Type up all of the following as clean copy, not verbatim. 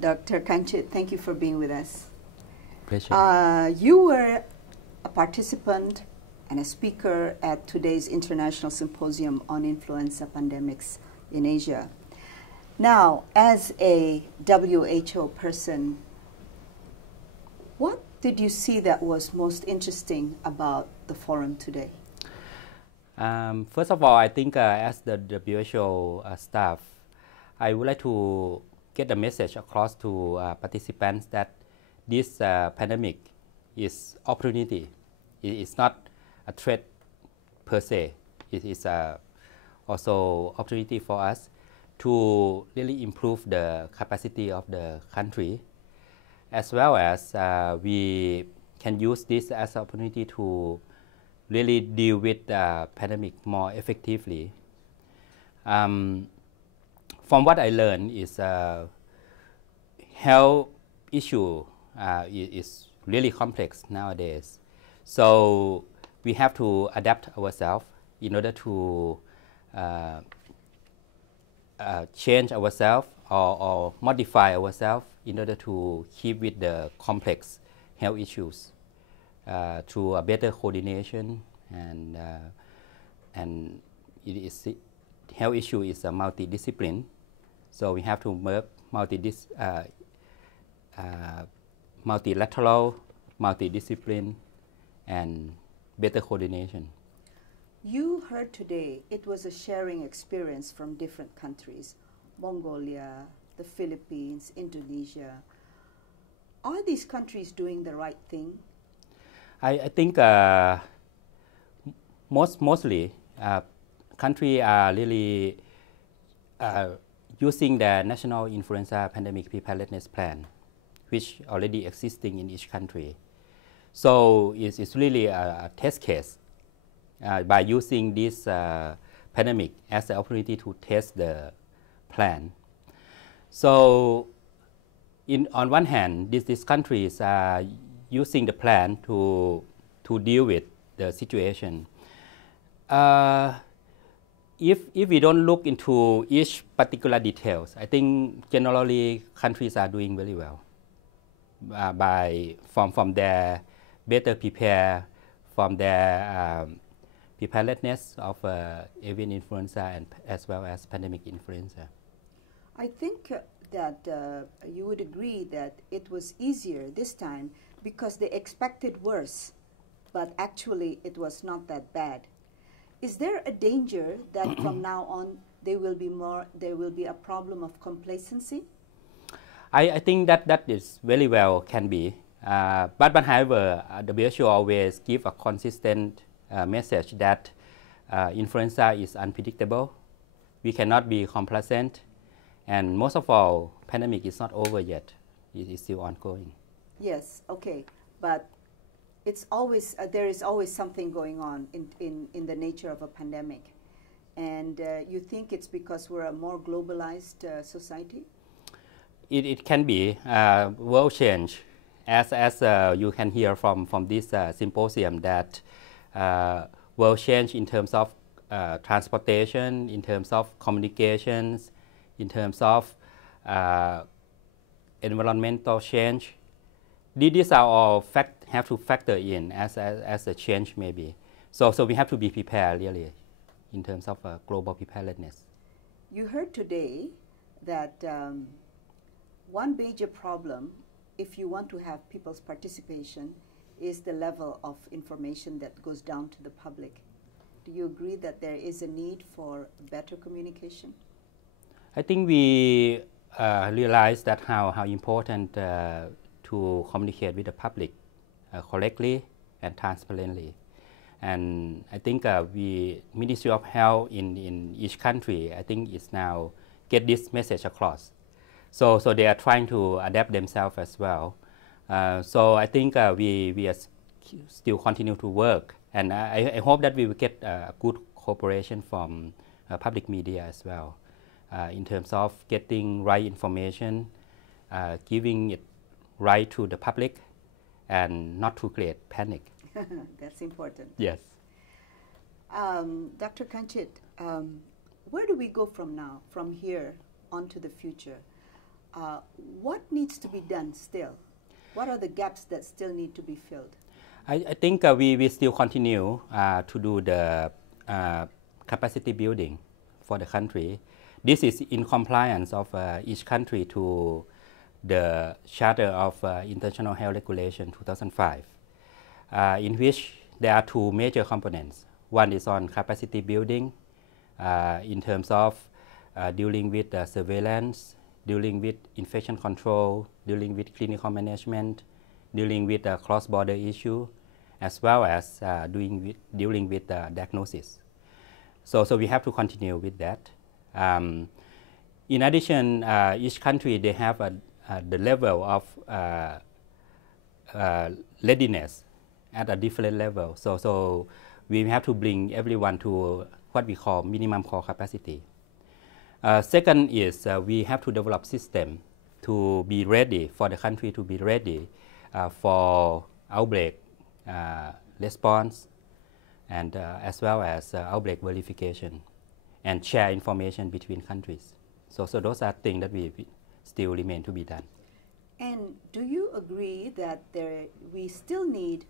Dr. Khanchit, thank you for being with us. Pleasure. You were a participant and a speaker at today's International Symposium on Influenza Pandemics in Asia. Now, as a WHO person, what did you see that was most interesting about the forum today? First of all, I think as the WHO staff, I would like to get the message across to participants that this pandemic is opportunity. It is not a threat per se. It is also opportunity for us to really improve the capacity of the country, as well as we can use this as an opportunity to really deal with the pandemic more effectively. From what I learned is health issue is really complex nowadays. So we have to adapt ourselves in order to change ourselves or modify ourselves in order to keep with the complex health issues through a better coordination, and health issue is a multidiscipline. So we have to work multilateral, multidiscipline, and better coordination. You heard today it was a sharing experience from different countries, Mongolia, the Philippines, Indonesia. Are these countries doing the right thing? I think mostly countries are really using the National Influenza Pandemic Preparedness Plan, which already existing in each country. So it's really a test case by using this pandemic as an opportunity to test the plan. So on one hand, these countries are using the plan to deal with the situation. If we don't look into each particular details, I think generally countries are doing very well from their better prepare, from their preparedness of avian influenza and as well as pandemic influenza. I think that you would agree that it was easier this time because they expected worse, but actually it was not that bad. Is there a danger that from now on there will be a problem of complacency? I think that is very well can be, but however, the WHO always give a consistent message that influenza is unpredictable. We cannot be complacent, and most of all, pandemic is not over yet. It is still ongoing. Yes, okay, but it's always there is always something going on in the nature of a pandemic, and you think it's because we're a more globalized society? It can be world change, as you can hear from this symposium, that world change in terms of transportation, in terms of communications, in terms of environmental change. These are all have to factor in as a change maybe. So we have to be prepared really in terms of global preparedness. You heard today that one major problem, if you want to have people's participation, is the level of information that goes down to the public. Do you agree that there is a need for better communication? I think we realize that how important to communicate with the public correctly and transparently. And I think Ministry of Health in each country, I think is now get this message across. So they are trying to adapt themselves as well. So I think we are still continue to work, and I hope that we will get good cooperation from public media as well in terms of getting right information, giving it right to the public, and not to create panic. That's important. Yes. Dr. Khanchit, where do we go from now, from here on to the future? what needs to be done still? What are the gaps that still need to be filled? I think we still continue to do the capacity building for the country. This is in compliance of each country to the Charter of International Health Regulation 2005, in which there are two major components. One is on capacity building in terms of dealing with surveillance, dealing with infection control, dealing with clinical management, dealing with cross-border issue, as well as dealing with diagnosis. So we have to continue with that. In addition, each country, they have the level of readiness at a different level. So we have to bring everyone to what we call minimum core capacity. Second is we have to develop system to be ready, for the country to be ready for outbreak response and as well as outbreak verification and share information between countries. So those are things that we still remain to be done. And do you agree that we still need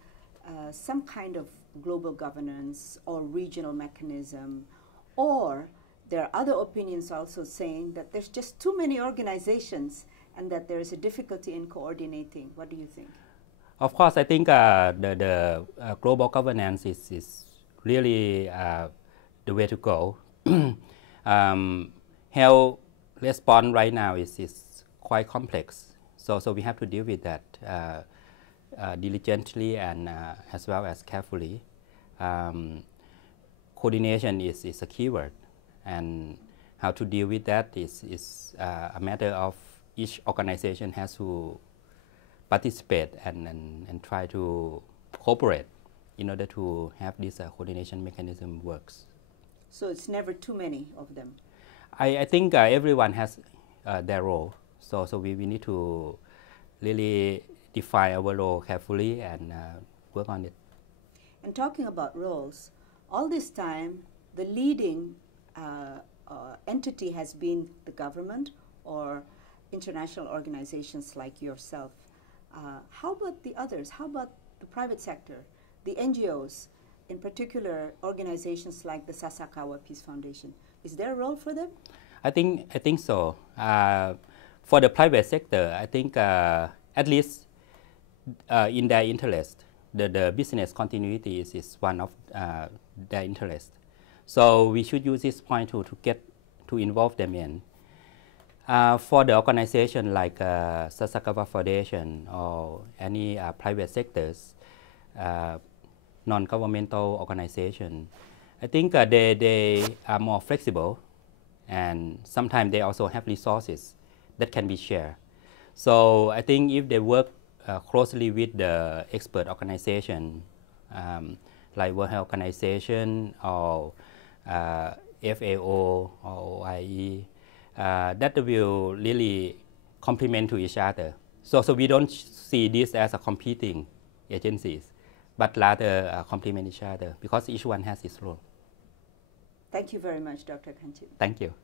some kind of global governance or regional mechanism, or there are other opinions also saying that there's just too many organizations and that there is a difficulty in coordinating? What do you think? Of course, I think the global governance is really the way to go. Health response right now is quite complex, so we have to deal with that diligently and as well as carefully. Coordination is a keyword, and how to deal with that is a matter of each organization has to participate and try to cooperate in order to have this coordination mechanism works. So it's never too many of them? I think everyone has their role, so we need to really define our role carefully and work on it. And talking about roles, all this time the leading entity has been the government or international organizations like yourself. How about the others? How about the private sector, the NGOs, in particular organizations like the Sasakawa Peace Foundation? Is there a role for them? I think so. For the private sector, I think at least in their interest, the business continuity is one of their interest. So we should use this point to involve them in. For the organization like Sasakawa Foundation or any private sectors, non-governmental organization, I think they are more flexible, and sometimes they also have resources that can be shared. So I think if they work closely with the expert organization like World Health Organization or FAO or OIE, that will really complement to each other. So we don't see this as a competing agencies, but rather complement each other because each one has its role. Thank you very much, Dr. Khanchit. Thank you.